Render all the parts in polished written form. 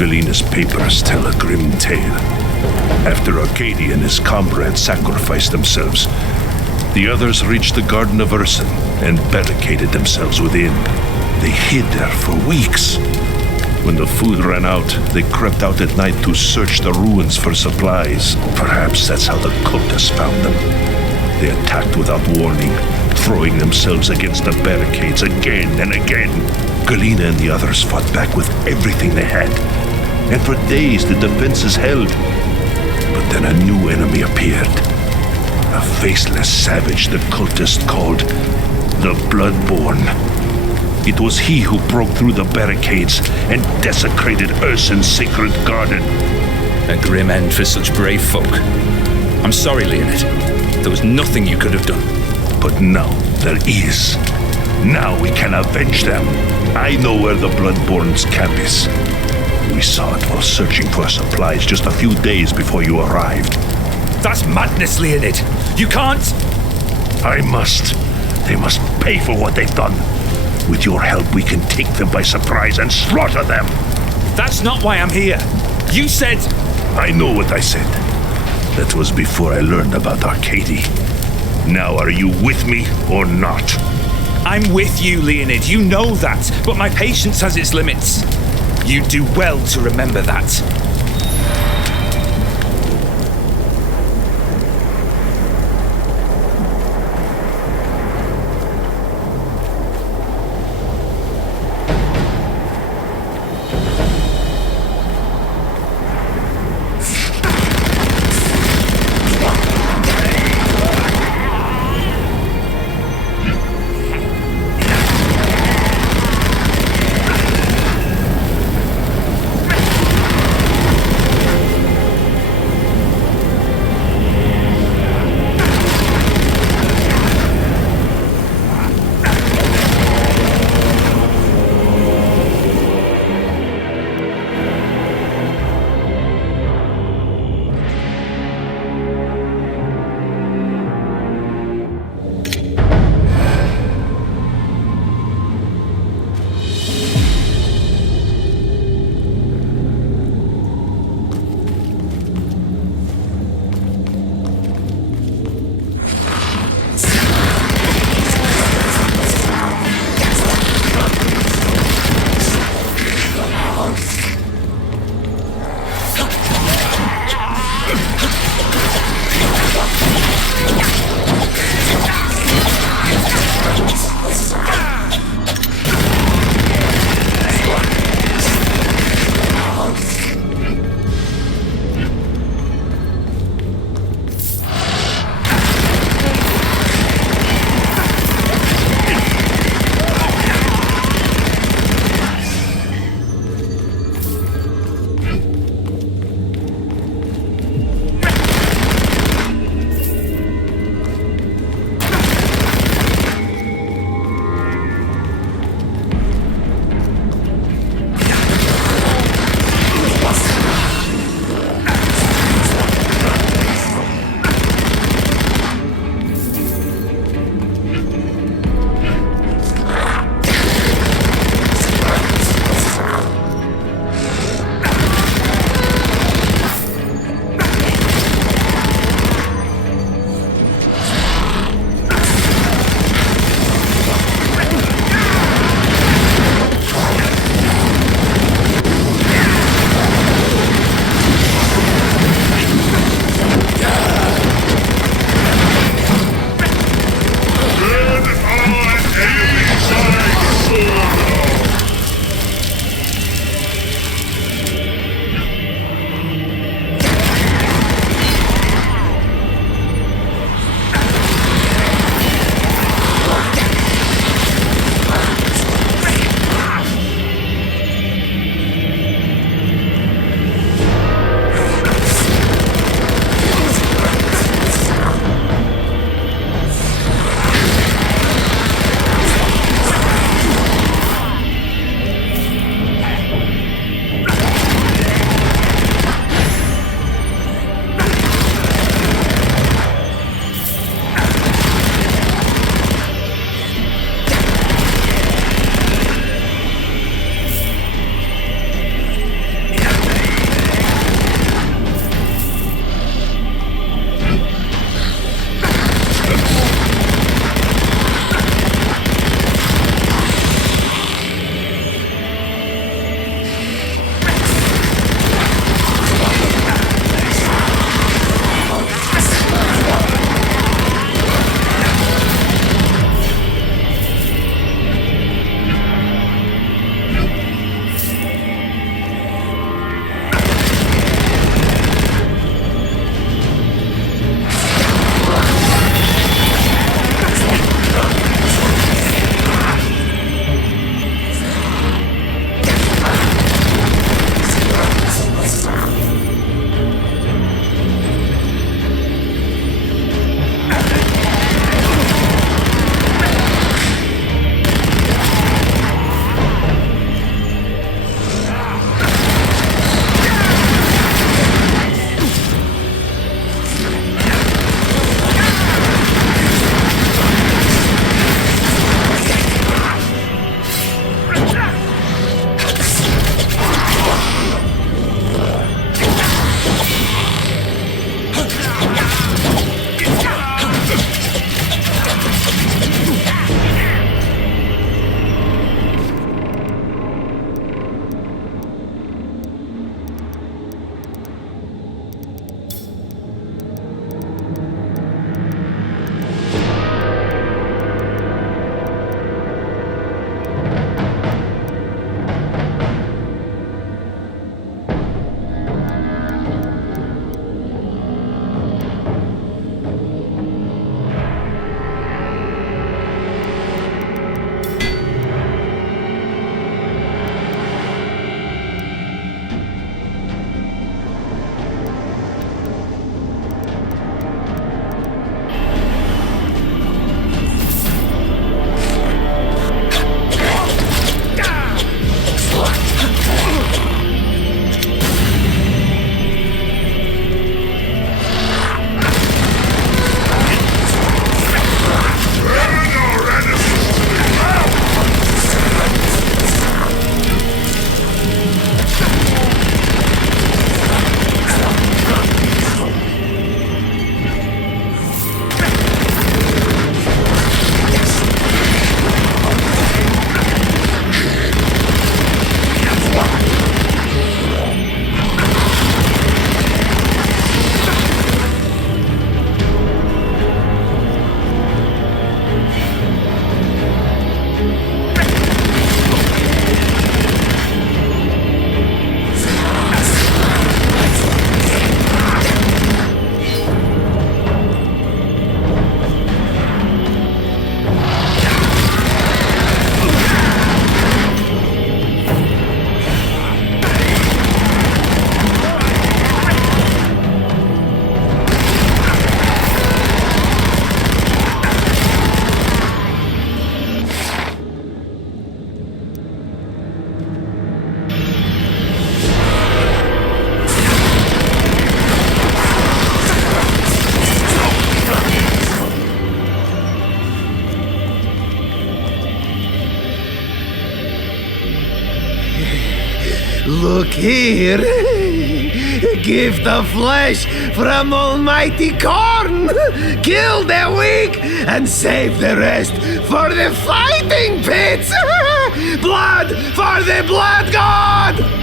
Galina's papers tell a grim tale. After Arcadia and his comrades sacrificed themselves, the others reached the Garden of Urson and barricaded themselves within. They hid there for weeks. When the food ran out, they crept out at night to search the ruins for supplies. Perhaps that's how the cultists found them. They attacked without warning, throwing themselves against the barricades again and again. Galina and the others fought back with everything they had, and for days the defenses held. But then a new enemy appeared. A faceless savage the cultists called the Bloodborne. It was he who broke through the barricades and desecrated Urson's sacred garden. A grim end for such brave folk. I'm sorry, Leonid. There was nothing you could have done. But now there is. Now we can avenge them. I know where the Bloodborne's camp is. We saw it while searching for supplies just a few days before you arrived. That's madness, Leonid. You can't... I must. They must pay for what they've done. With your help, we can take them by surprise and slaughter them. That's not why I'm here. You said... I know what I said. That was before I learned about Arcadia. Now, are you with me or not? I'm with you, Leonid. You know that. But my patience has its limits. You do well to remember that. Look here. Gift of flesh from Almighty Corn. Kill the weak and save the rest for the fighting pits. Blood for the blood god!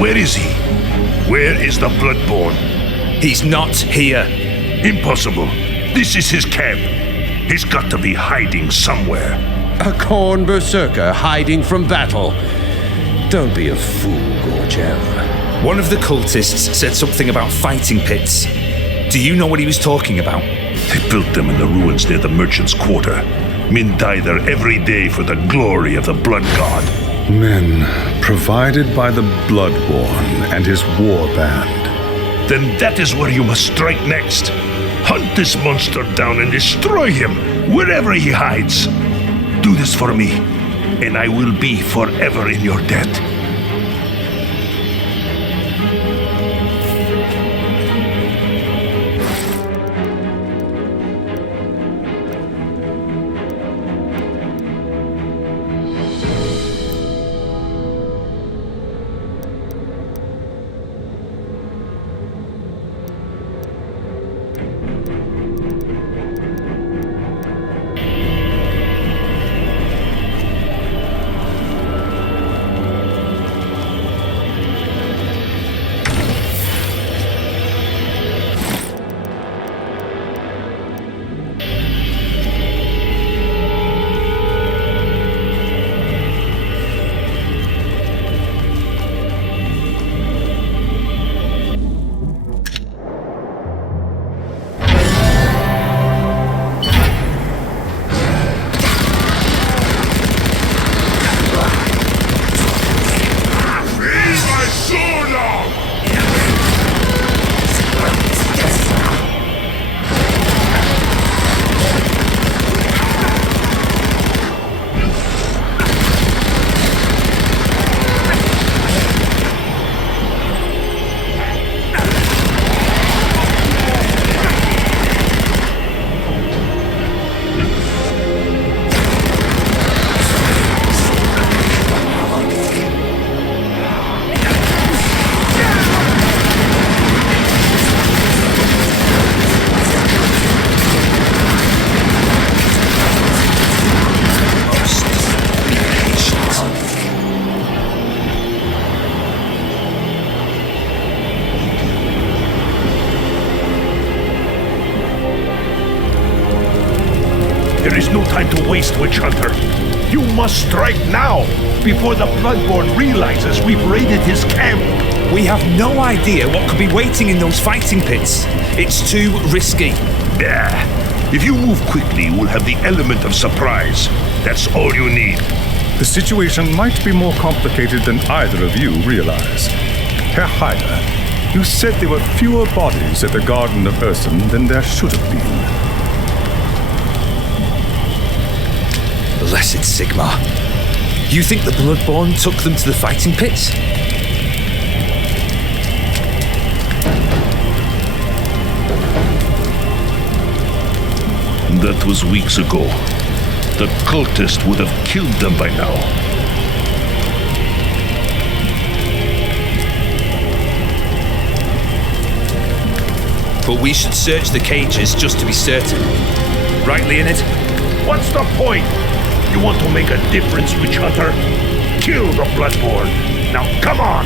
Where is he? Where is the Bloodborne? He's not here. Impossible. This is his camp. He's got to be hiding somewhere. A corn berserker hiding from battle. Don't be a fool, Gorgel. One of the cultists said something about fighting pits. Do you know what he was talking about? They built them in the ruins near the merchant's quarter. Men die there every day for the glory of the blood god. Men provided by the Bloodborne and his war band. Then that is where you must strike next. Hunt this monster down and destroy him, wherever he hides. Do this for me, and I will be forever in your debt. There is no time to waste, Witch Hunter. You must strike now, before the Bloodborne realizes we've raided his camp. We have no idea what could be waiting in those fighting pits. It's too risky. Yeah. If you move quickly, we'll have the element of surprise. That's all you need. The situation might be more complicated than either of you realize. Herr Haider, you said there were fewer bodies at the Garden of Ursun than there should have been. Blessed Sigmar. You think the Bloodborne took them to the fighting pits? That was weeks ago. The cultist would have killed them by now. But we should search the cages just to be certain. Right, Leonid? What's the point? You want to make a difference, Witch Hunter? Kill the Bloodborne. Now come on!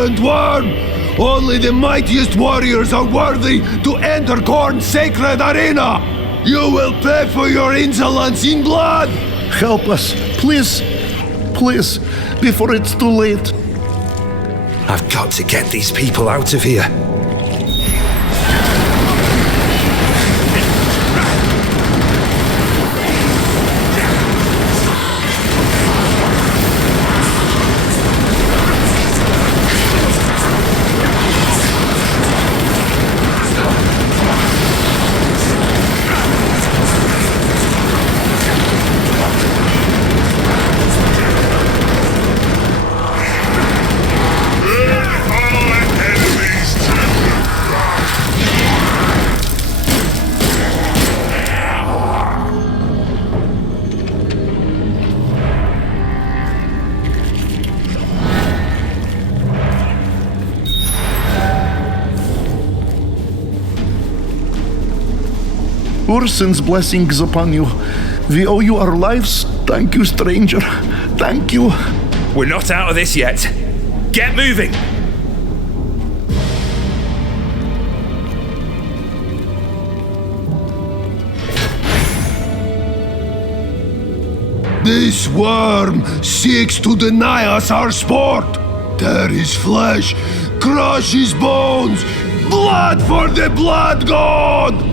Ancient Worm! Only the mightiest warriors are worthy to enter Khorne's sacred arena! You will pay for your insolence in blood! Help us, please. Please, before it's too late. I've got to get these people out of here. Ursun's blessings upon you. We owe you our lives. Thank you, stranger. Thank you. We're not out of this yet. Get moving! This worm seeks to deny us our sport. Tear his flesh, crush his bones. Blood for the blood god!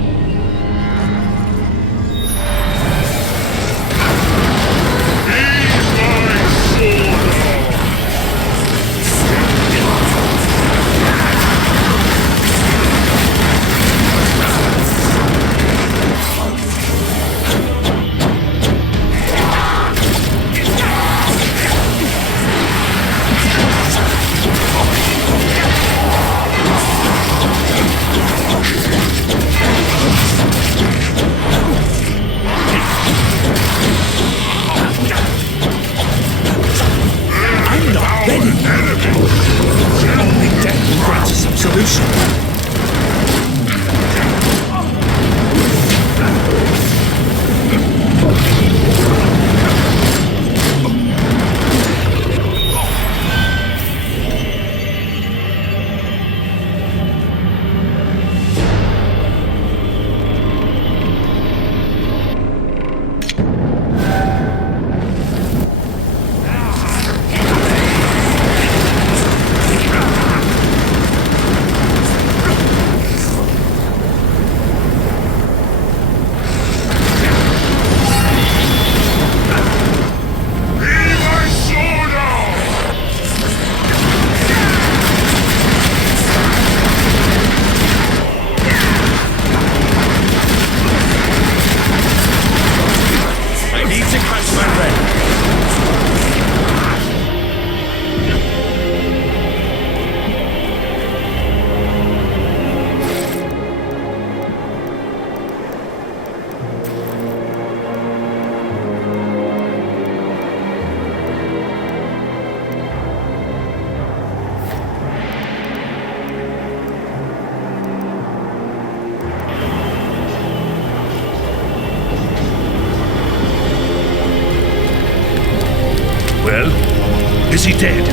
Is he dead?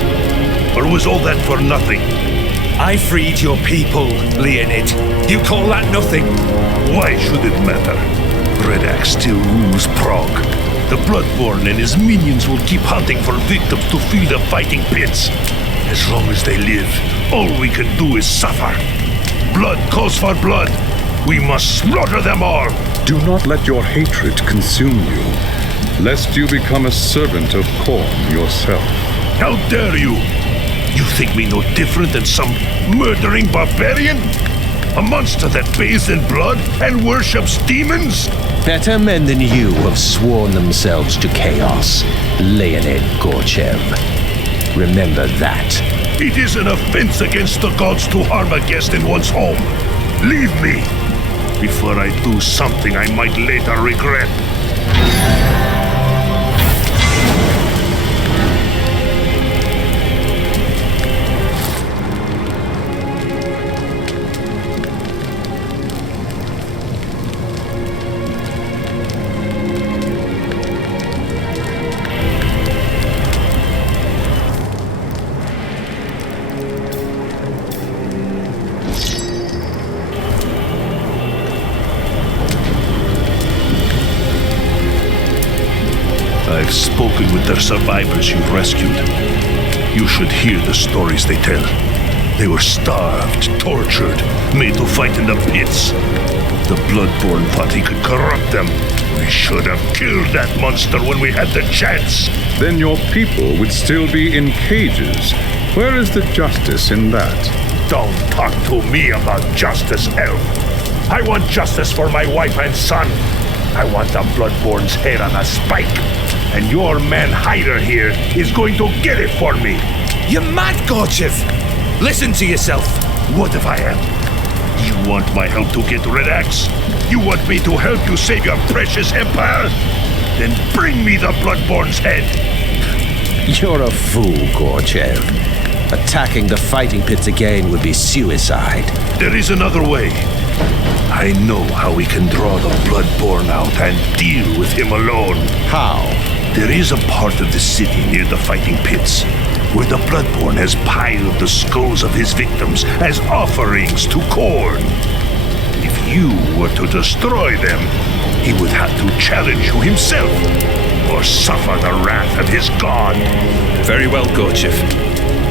Or was all that for nothing? I freed your people, Leonid. You call that nothing? Why should it matter? Redax still rules Prague. The Bloodborne and his minions will keep hunting for victims to feed the fighting pits. As long as they live, all we can do is suffer. Blood calls for blood. We must slaughter them all. Do not let your hatred consume you, lest you become a servant of Khorne yourself. How dare you? You think me no different than some murdering barbarian? A monster that bathes in blood and worships demons? Better men than you have sworn themselves to chaos, Leonid Gorchev. Remember that. It is an offense against the gods to harm a guest in one's home. Leave me, before I do something I might later regret. I've spoken with the survivors you've rescued. You should hear the stories they tell. They were starved, tortured, made to fight in the pits. The Bloodborne thought he could corrupt them. We should have killed that monster when we had the chance. Then your people would still be in cages. Where is the justice in that? Don't talk to me about justice, Elf. I want justice for my wife and son. I want the Bloodborne's head on a spike. And your man Haider here is going to get it for me. You're mad, Gorchev! Listen to yourself. What if I am? You want my help to get Red Axe? You want me to help you save your precious empire? Then bring me the Bloodborne's head. You're a fool, Gorchev. Attacking the fighting pits again would be suicide. There is another way. I know how we can draw the Bloodborne out and deal with him alone. How? There is a part of the city near the fighting pits where the Bloodborne has piled the skulls of his victims as offerings to Khorne. If you were to destroy them, he would have to challenge you himself or suffer the wrath of his god. Very well, Gorchev.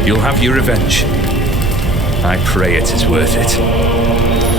You'll have your revenge. I pray it is worth it.